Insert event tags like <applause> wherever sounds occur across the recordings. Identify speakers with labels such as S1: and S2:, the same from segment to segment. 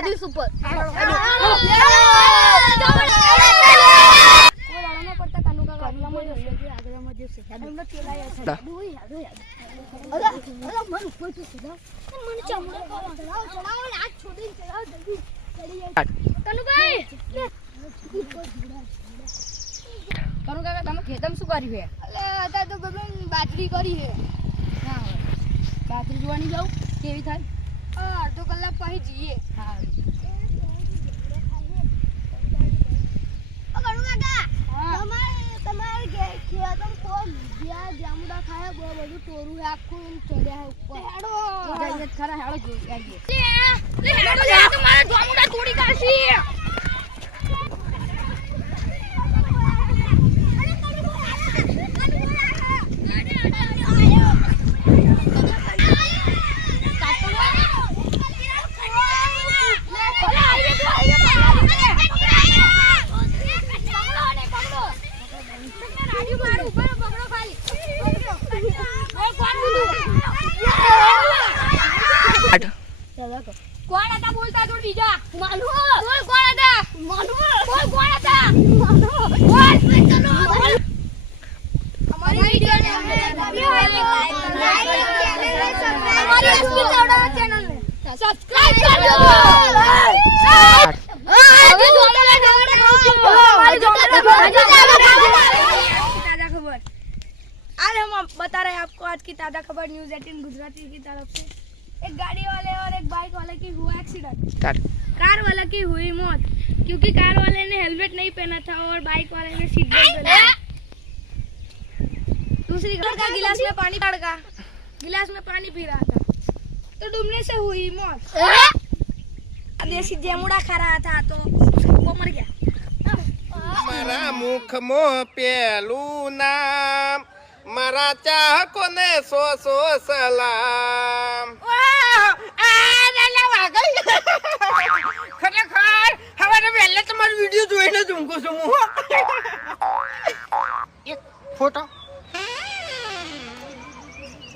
S1: દિવસ સુપર
S2: કનુ તમે ખેતમ શું કર્યું છે
S1: અત્યારે તો ગમે બાજરી કરી છે
S2: જોવાની જાઉં, કેવી થાય?
S1: અડધો કલાક પછી જઈએ
S2: હા
S1: ઓ કણુ હેડો
S2: હા.
S1: તમારે તમારે કોણ હતા બોલતા જોડ બીજા માનુ બોલ કોણ હતા માનુ બોલ કોણ હતા માનુ બોલ બોલ અમારી વિડિયો ને અમારી એસપી ચાવડા ચેનલ ને સબસ્ક્રાઇબ કરજો હવે જોડે જોડે મારી જોડે
S3: ताज़ा खबर आज हम बता रहे हैं आपको आज की ताज़ा खबर न्यूज एटीन गुजराती की तरफ से एक गाड़ी वाले और एक बाइक वाले की हुआ एक्सीडेंट कार वाला की हुई मौत क्योंकि कार वाले ने हेलमेट नहीं पहना था और बाइक वाले ने सीट बेल्ट पहना दूसरी कार का गिलास में पानी पड़का गिलास में पानी पी रहा था तो डूबने से हुई मौत देसी जेमुड़ा खा रहा था तो वो मर गया
S4: મારા મુખમાં પેલું નામ મારા ચાહકોને સો સો સલામ જ ઊંઘું છું હું એક ફોટો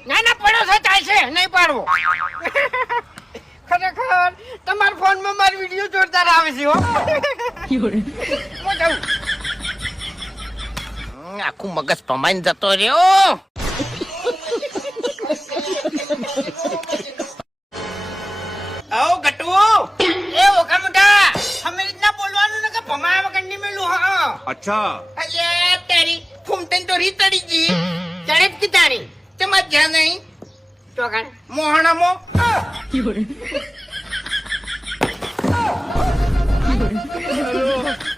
S4: ના ના પડો છે ચાલશે નહીં પાડવો ખરેખર તમારા ફોનમાં મારો વીડિયો જોરદાર આવે છે હો હું જાઉં. આખું મગજ પમાઈને જતો રહ્યો
S5: અચ્છા.
S4: અલે તારી ફૂમતન તો રીતડી જી ચડેપ કી તારી તે મત જા નહીં. તો કાણ મોહણા મો હેલો <laughs>